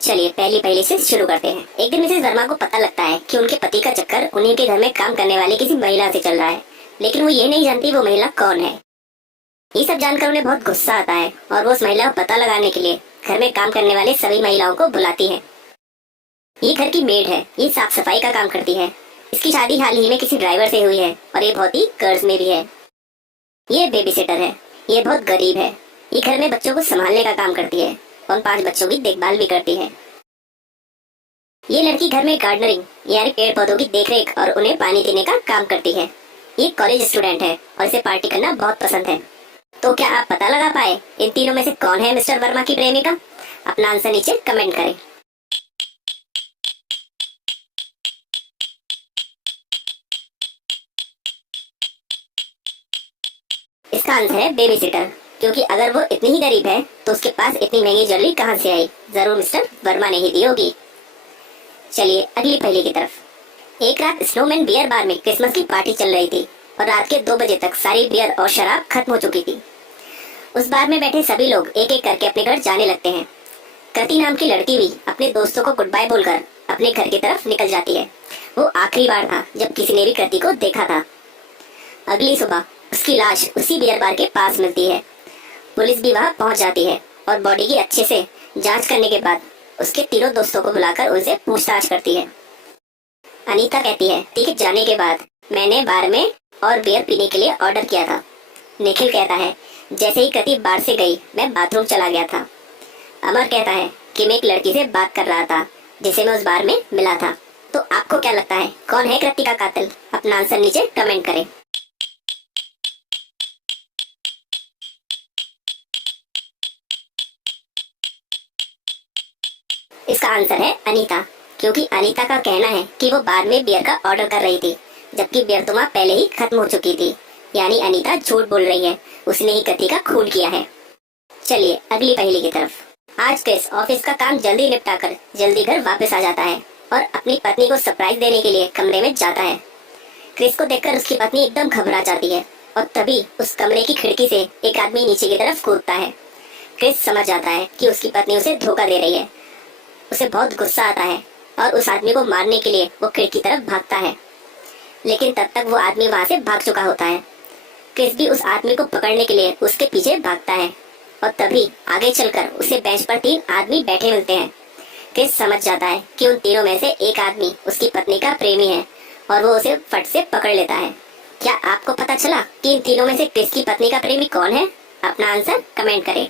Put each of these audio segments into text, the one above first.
चलिए पहली से शुरू करते हैं। एक दिन मिसेस वर्मा को पता लगता है कि उनके पति का चक्कर उन्हीं के घर में काम करने वाली किसी महिला से चल रहा है, लेकिन वो ये नहीं जानती वो महिला कौन है। ये सब जानकर उन्हें बहुत गुस्सा आता है और वो उस महिला का पता लगाने के लिए घर में काम करने वाले सभी महिलाओं को बुलाती है। ये घर की मेड है, ये साफ सफाई का काम करती है। इसकी शादी हाल ही में किसी ड्राइवर से हुई है और ये बहुत ही कर्ज में भी है। ये बेबी सिटर है, ये बहुत गरीब है। ये घर में बच्चों को संभालने का काम करती है और 5 बच्चों की देखभाल भी करती है। ये लड़की घर में गार्डनरिंग यानी पेड़ पौधों की देखरेख और उन्हें पानी देने का काम करती है। ये कॉलेज स्टूडेंट है और इसे पार्टी करना बहुत पसंद है। तो क्या आप पता लगा पाए इन तीनों में से कौन है मिस्टर वर्मा की प्रेमिका? अपना आंसर नीचे कमेंट करें। इसका आंसर है बेबी सिटर, क्योंकि अगर वो इतनी ही गरीब है तो उसके पास इतनी महंगी ज्वेलरी कहाँ से आई? जरूर मिस्टर वर्मा ने ही दी होगी। चलिए अगली पहेली की तरफ। एक रात स्नोमैन बियर बार में क्रिसमस की पार्टी चल रही थी और रात के 2 बजे तक सारी बियर और शराब खत्म हो चुकी थी। उस बार में बैठे सभी लोग एक एक करके अपने घर जाने लगते हैं। कृति नाम की लड़की भी अपने दोस्तों को गुड बाय बोलकर अपने घर की तरफ निकल जाती है। वो आखिरी बार था जब किसी ने भी कृति को देखा था। अगली सुबह उसकी लाश उसी बियर बार के पास मिलती है। पुलिस भी वहां पहुंच जाती है और बॉडी की अच्छे से जांच करने के बाद उसके तीनों दोस्तों को बुलाकर उनसे पूछताछ करती है। अनीता कहती है ठीक जाने के बाद मैंने बार में और बियर पीने के लिए ऑर्डर किया था। निखिल कहता है जैसे ही कृति बार से गई मैं बाथरूम चला गया था। अमर कहता है कि मैं एक लड़की से बात कर रहा था जिसे मैं उस बार में मिला था। तो आपको क्या लगता है कौन है कृति का कातिल? अपना आंसर नीचे कमेंट करें। इसका आंसर है अनीता, क्योंकि अनीता का कहना है कि वो बार में बियर का ऑर्डर कर रही थी जबकि बियर तो वहाँ पहले ही खत्म हो चुकी थी। यानी अनीता झूठ बोल रही है, उसने ही कृति का खून किया है। चलिए अगली पहेली की तरफ। आज क्रिस ऑफिस का काम जल्दी निपटाकर जल्दी घर वापस आ जाता है और अपनी पत्नी को सरप्राइज देने के लिए कमरे में जाता है। क्रिस को देखकर उसकी पत्नी एकदम घबरा जाती है और तभी उस कमरे की खिड़की से एक आदमी नीचे की तरफ कूदता है। क्रिस समझ जाता है कि उसकी पत्नी उसे धोखा दे रही है। उसे बहुत गुस्सा आता है और उस आदमी को मारने के लिए वो खिड़की की तरफ भागता है, लेकिन तब तक वो आदमी वहाँ से भाग चुका होता है। क्रिस भी उस आदमी को पकड़ने के लिए उसके पीछे भागता है और तभी आगे चलकर उसे बेंच पर 3 आदमी बैठे मिलते हैं। क्रिस समझ जाता है कि उन तीनों में से एक आदमी उसकी पत्नी का प्रेमी है और वो उसे फट से पकड़ लेता है। क्या आपको पता चला कि इन तीनों में से क्रिस की पत्नी का प्रेमी कौन है? अपना आंसर कमेंट करें।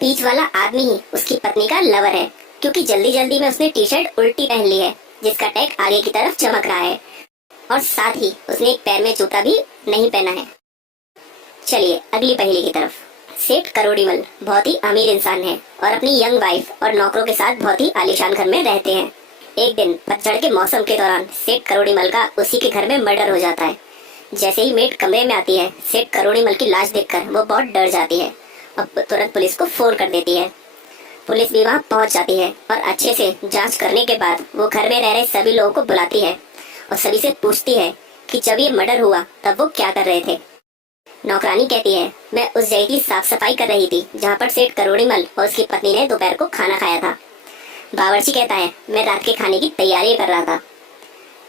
बीच वाला आदमी ही उसकी पत्नी का लवर है, क्योंकि जल्दी जल्दी में उसने टी शर्ट उल्टी पहन ली है जिसका टैग आगे की तरफ चमक रहा है और साथ ही उसने एक पैर में जूता भी नहीं पहना है। चलिए अगली पहेली की तरफ। सेठ करोड़ीमल बहुत ही अमीर इंसान है और अपनी यंग वाइफ और नौकरों के साथ बहुत ही आलीशान घर में रहते हैं। एक दिन पतझड़ के मौसम के दौरान सेठ करोड़ीमल का उसी के घर में मर्डर हो जाता है। जैसे ही मेड कमरे में आती है सेठ करोड़ीमल की लाश देखकर वो बहुत डर जाती है और तुरंत पुलिस को फोन कर देती है। पुलिस भी वहाँ पहुँच जाती है और अच्छे से जांच करने के बाद वो घर में रह रहे सभी लोगों को बुलाती है और सभी से पूछती है कि जब ये मर्डर हुआ तब वो क्या कर रहे थे। नौकरानी कहती है मैं उस जगह की साफ सफाई कर रही थी जहाँ पर सेठ करोड़ीमल और उसकी पत्नी ने दोपहर को खाना खाया था। बावर्ची कहता है मैं रात के खाने की तैयारी कर रहा था।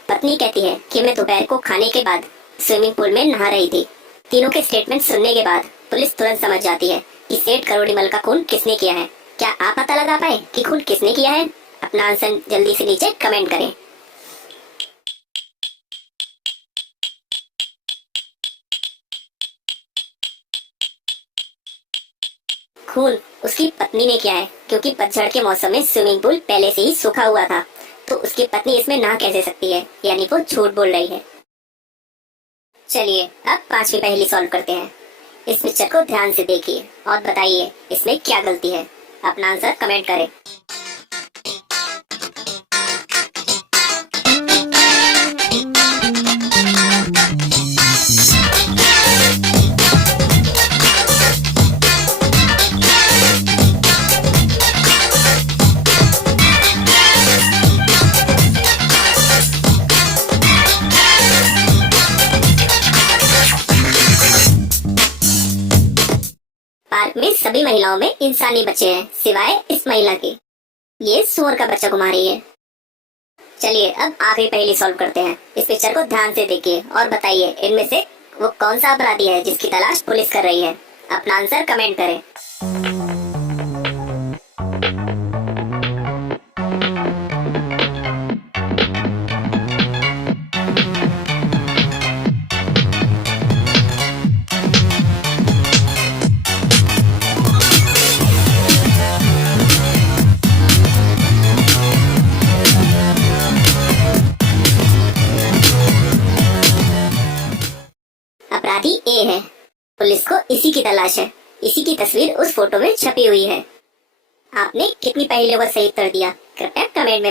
पत्नी कहती है कि मैं दोपहर को खाने के बाद स्विमिंग पूल में नहा रही थी। तीनों के स्टेटमेंट सुनने के बाद पुलिस तुरंत समझ जाती है कि सेठ करोड़ीमल का खून किसने किया है। क्या आप पता लगा पाए कि खून किसने किया है? अपना आंसर जल्दी से नीचे कमेंट करें। खून उसकी पत्नी ने किया है, क्योंकि पतझड़ के मौसम में स्विमिंग पूल पहले से ही सूखा हुआ था, तो उसकी पत्नी इसमें ना कैसे सकती है, यानी वो झूठ बोल रही है। चलिए अब 5वीं पहेली सॉल्व करते हैं। इस पिक्चर को ध्यान से देखिए और बताइए इसमें क्या गलती है। अपना आंसर कमेंट करें। पार्क में सभी महिलाओं में इंसानी बच्चे हैं सिवाय इस महिला के। ये सुअर का बच्चा घुमा रही है। चलिए अब आखिरी पहेली सॉल्व करते हैं। इस पिक्चर को ध्यान से देखिए और बताइए इनमें से वो कौन सा अपराधी है जिसकी तलाश पुलिस कर रही है। अपना आंसर कमेंट करें। अपराधी ए है। पुलिस को इसी की तलाश है। इसी की तस्वीर उस फोटो में छपी हुई है। आपने कितनी पहेलियों का सही उत्तर दिया कृपया कमेंट में